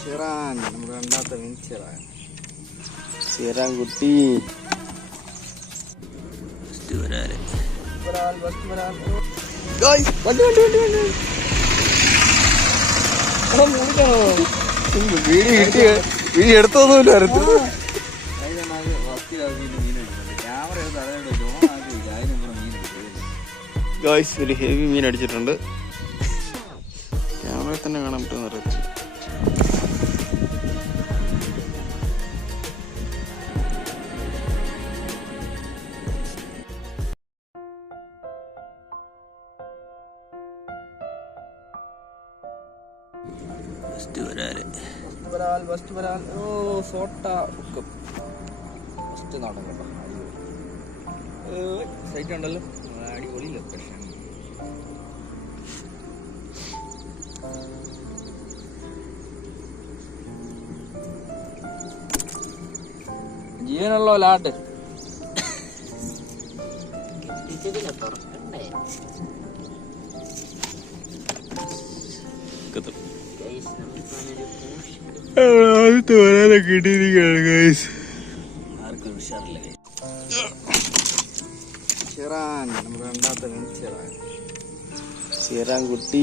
ചിറാൻ നമ്മുടെ രണ്ടാമത്തെ മീൻ ചിറാൻ. ചേരാൻ കുട്ടി. വീടി വീടി എടുത്തൊന്നുമില്ല ഗായ്സ് ഒരു ഹെവി മീൻ അടിച്ചിട്ടുണ്ട്. ക്യാമറ തന്നെ കാണാൻ പറ്റുന്ന റെഡ് ഫസ്റ്റ് വരാൽ ഫസ്റ്റ് ഓ ഫസ്റ്റ് കേട്ടോ അടിപൊളി. സൈറ്റ് ഉണ്ടല്ലോ. അടിപൊളി ലൊക്കേഷൻ ജീവനുള്ള ലാട്ട് വരാലെ കിട്ടിയിരിക്കുകയാണ് ഗൈസ് ആർക്കും ഉഷാറില്ല ചിറാൻ നമ്മുടെ രണ്ടാമത്തെ ചിറാൻ. ചേരാൻ കുട്ടി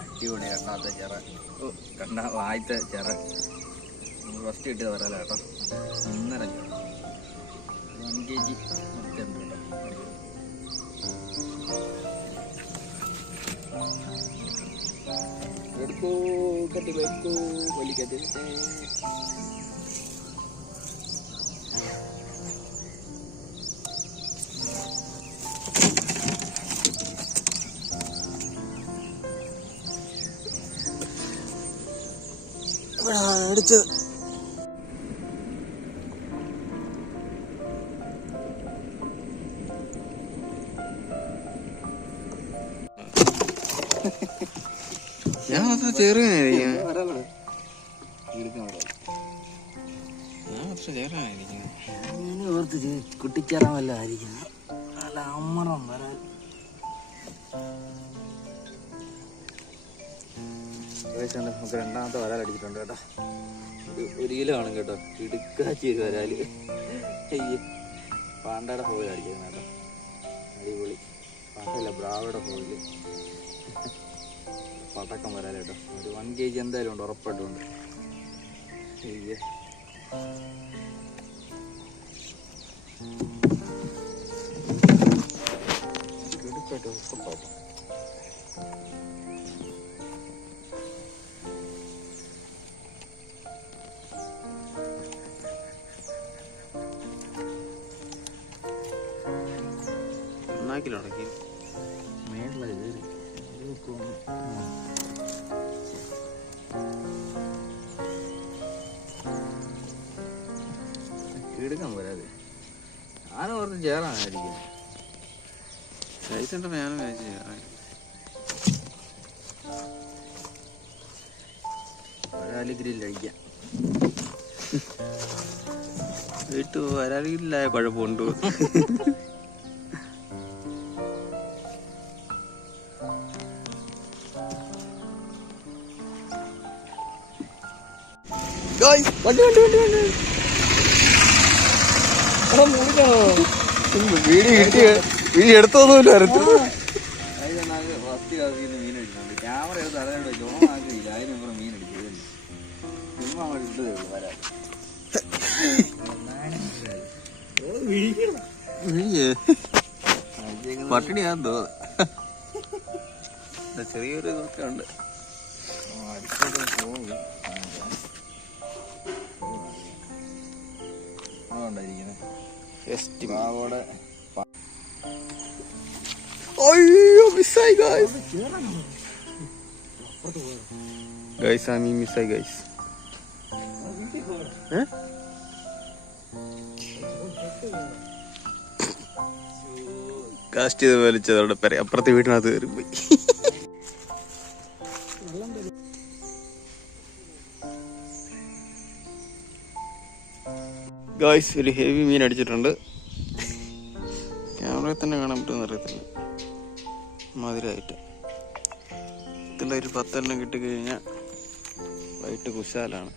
അടിപൊളി രണ്ടാമത്തെ ചിറ. ഓ കണ്ട ആദ്യത്തെ ചിറ. നമ്മൾ ഫസ്റ്റ് കിട്ടിയത് വരാല കേട്ടോ. ഒന്നര വൺ കെ ജി എടുക്കൂ കട്ടി വെക്കൂ വലിക്കട്ടെ. അടിച്ചത്. ഞാൻ മാത്രം ചെറുതായിരിക്കും ഞാൻ മാത്രം ചെറുതായിരിക്കും ഞാൻ ഓർത്ത് കുട്ടിച്ചേറാൻ വല്ല ആയിരിക്കുന്നു നല്ല അമ്മറം വരാൻ. നമുക്ക് രണ്ടാമത്തെ വരാൽ അടിച്ചിട്ടുണ്ട് കേട്ടോ. ഒരു- കിലോ ആണ് കേട്ടോ. ഇടുക്കാച്ചി ഒരു അയ്യേ. പാണ്ടയുടെ ഫോയിൽ അടിക്കുന്നത് കേട്ടോ. അടിപൊളി. പാണ്ടല്ല ബ്രാവയുടെ ഫോയിൽ പടക്കം വരാൽ കേട്ടോ. ഒരു വൺ കെ ജി എന്തായാലും ഉണ്ട് ഉറപ്പായിട്ടും ഉണ്ട്. അയ്യേ. ഒന്നാക്കിലോ ഇടയ്ക്ക് കയറി. എടുക്കാൻ പോരാതെ. ഞാൻ ഓർത്ത് ചേറാനായിരിക്കും. സൈസ് ഞാനും കഴിച്ചു ഒരാൾ ഗ്രില്ലടിക്കാം വീട്ടു വരാറില്ല കുഴപ്പമുണ്ട്. വണ്ടി വണ്ടി വണ്ടി വണ്ടി. എടാ മൂടിക്കണോ വീടി കിട്ടി. വീടി എടുത്തൊന്നുമില്ല പട്ടിണിയാന്ന് തോന്നുന്നു. ചെറിയൊരു ഇതൊക്കെ ഉണ്ട്. ഉണ്ടായിരിക്കുന്നത് അയ്യോ മിസ്സായി മിസ്സായി കാസ്റ്റ് ചെയ്ത് വലിച്ചത് അവിടെ അപ്പുറത്തെ വീട്ടിനകത്ത് കയറി പോയി ഗായ്സ് ഒരു ഹെവി മീൻ അടിച്ചിട്ടുണ്ട്. ക്യാമറയിൽ തന്നെ കാണാൻ പറ്റുമെന്ന് അറിയത്തില്ല മധുരമായിട്ട് ഇതിലൊരു പത്തെണ്ണം കിട്ടിക്കഴിഞ്ഞാൽ വൈകിട്ട് കുശാലാണ്.